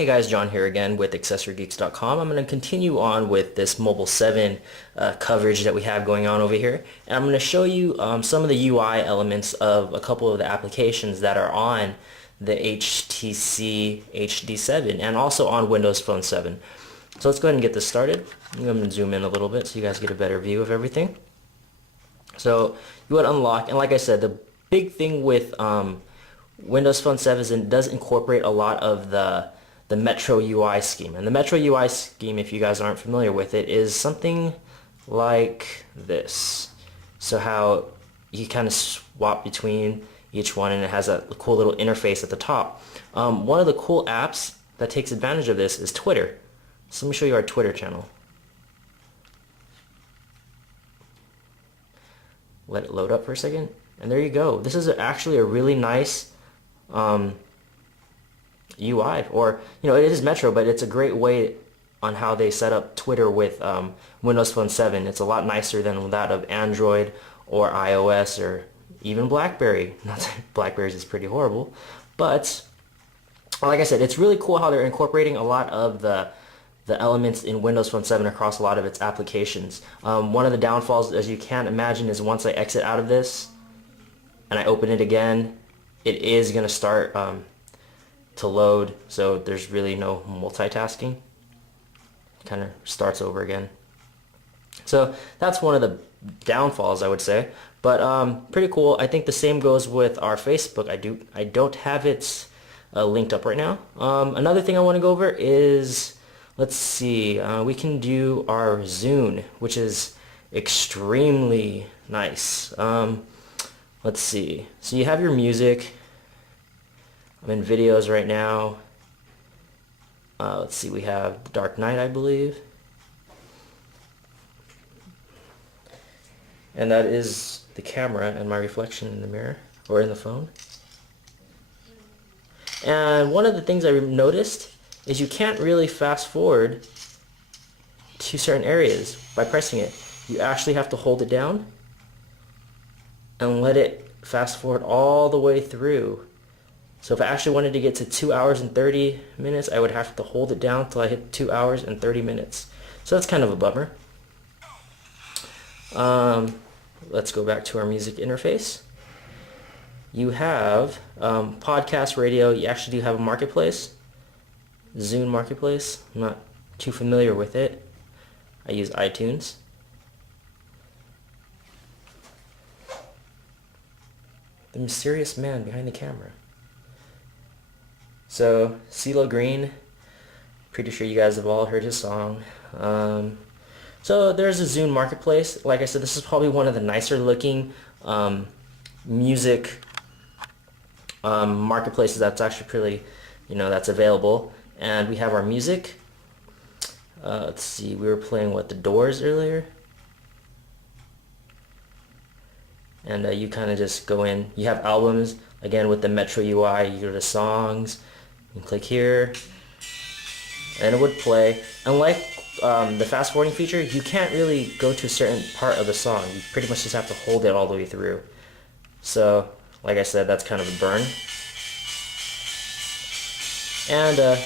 Hey guys, John here again with AccessoryGeeks.com. I'm going to continue on with this Mobile 7 coverage that we have going on over here. And I'm going to show you some of the UI elements of a couple of the applications that are on the HTC HD7 and also on Windows Phone 7. So let's go ahead and get this started. I'm going to zoom in a little bit so you guys get a better view of everything. So you would unlock, and like I said, the big thing with Windows Phone 7 is it does incorporate a lot of the Metro UI scheme. And the Metro UI scheme, if you guys aren't familiar with it, is something like this. So how you kind of swap between each one, and it has a cool little interface at the top. One of the cool apps that takes advantage of this is Twitter. So let me show you our Twitter channel. Let it load up for a second. And there you go. This is actually a really nice UI, or it is Metro, but it's a great way on how they set up Twitter with Windows Phone 7. It's a lot nicer than that of Android or iOS or even BlackBerry. Not that BlackBerry's is pretty horrible, but like I said, it's really cool how they're incorporating a lot of the elements in Windows Phone 7 across a lot of its applications. One of the downfalls, as you can imagine, is once I exit out of this and I open it again, it is going to start to load, so there's really no multitasking. It kind of starts over again. So that's one of the downfalls, I would say, but pretty cool. I think the same goes with our Facebook. I don't have it linked up right now. Another thing I want to go over is, let's see, we can do our Zune, which is extremely nice. Let's see. So you have your music. I'm in videos right now. Let's see, we have Dark Knight, I believe. And that is the camera and my reflection in the mirror, or in the phone. And one of the things I noticed is you can't really fast forward to certain areas by pressing it. You actually have to hold it down and let it fast forward all the way through. So if I actually wanted to get to 2 hours and 30 minutes, I would have to hold it down till I hit 2 hours and 30 minutes. So that's kind of a bummer. Let's go back to our music interface. You have podcast radio. You actually do have a marketplace. Zune marketplace. I'm not too familiar with it. I use iTunes. The mysterious man behind the camera. So, CeeLo Green, pretty sure you guys have all heard his song. So there's a Zune marketplace. Like I said, this is probably one of the nicer looking music marketplaces that's actually pretty, that's available. And we have our music. Let's see, we were playing The Doors earlier. And you kind of just go in. You have albums, again with the Metro UI, you go to songs, you can click here, and it would play. And like the fast forwarding feature, you can't really go to a certain part of the song. You pretty much just have to hold it all the way through. So, like I said, that's kind of a burn. And am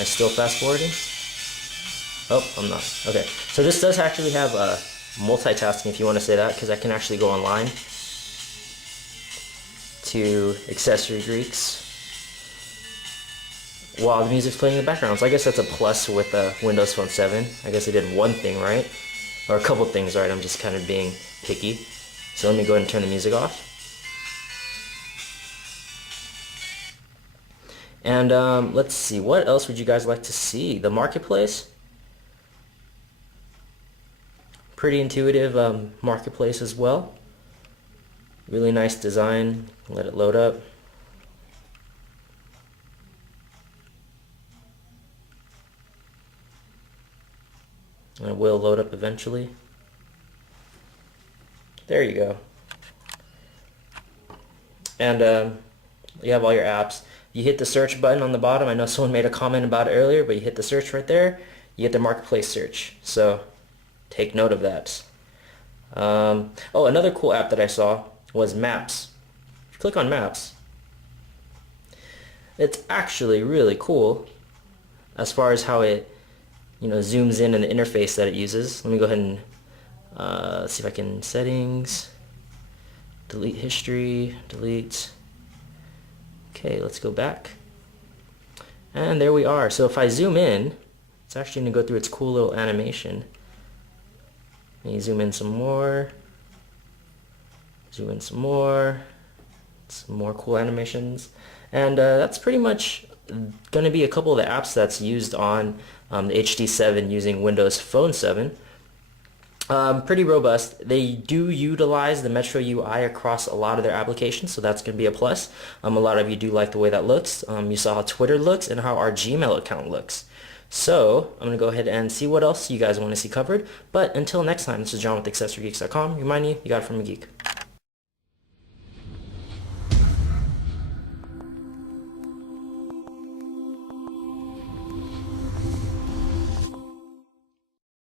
I still fast forwarding? Oh, I'm not. Okay, so this does actually have multitasking, if you want to say that, because I can actually go online to Accessory Geeks while the music's playing in the background. So I guess that's a plus with Windows Phone 7. I guess I did one thing right, or a couple things right. I'm just kind of being picky. So let me go ahead and turn the music off. And let's see, what else would you guys like to see? The marketplace. Pretty intuitive marketplace as well. Really nice design. Let it load up. And it will load up eventually. There you go. And you have all your apps. You hit the search button on the bottom. I know someone made a comment about it earlier, but you hit the search right there. You get the marketplace search. So take note of that. Oh, another cool app that I saw was Maps. click on Maps, it's actually really cool as far as how it, zooms in and the interface that it uses. Let me go ahead and see if I can settings, delete history, delete. Okay, let's go back. And there we are. So if I zoom in, it's actually going to go through its cool little animation. Let me zoom in some more. Zoom in some more. Some more cool animations. And that's pretty much going to be a couple of the apps that's used on the HD7 using Windows Phone 7. Pretty robust. They do utilize the Metro UI across a lot of their applications, so that's going to be a plus. A lot of you do like the way that looks. You saw how Twitter looks and how our Gmail account looks. So I'm going to go ahead and see what else you guys want to see covered. But until next time, this is John with AccessoryGeeks.com. Remind you, you got it from a geek.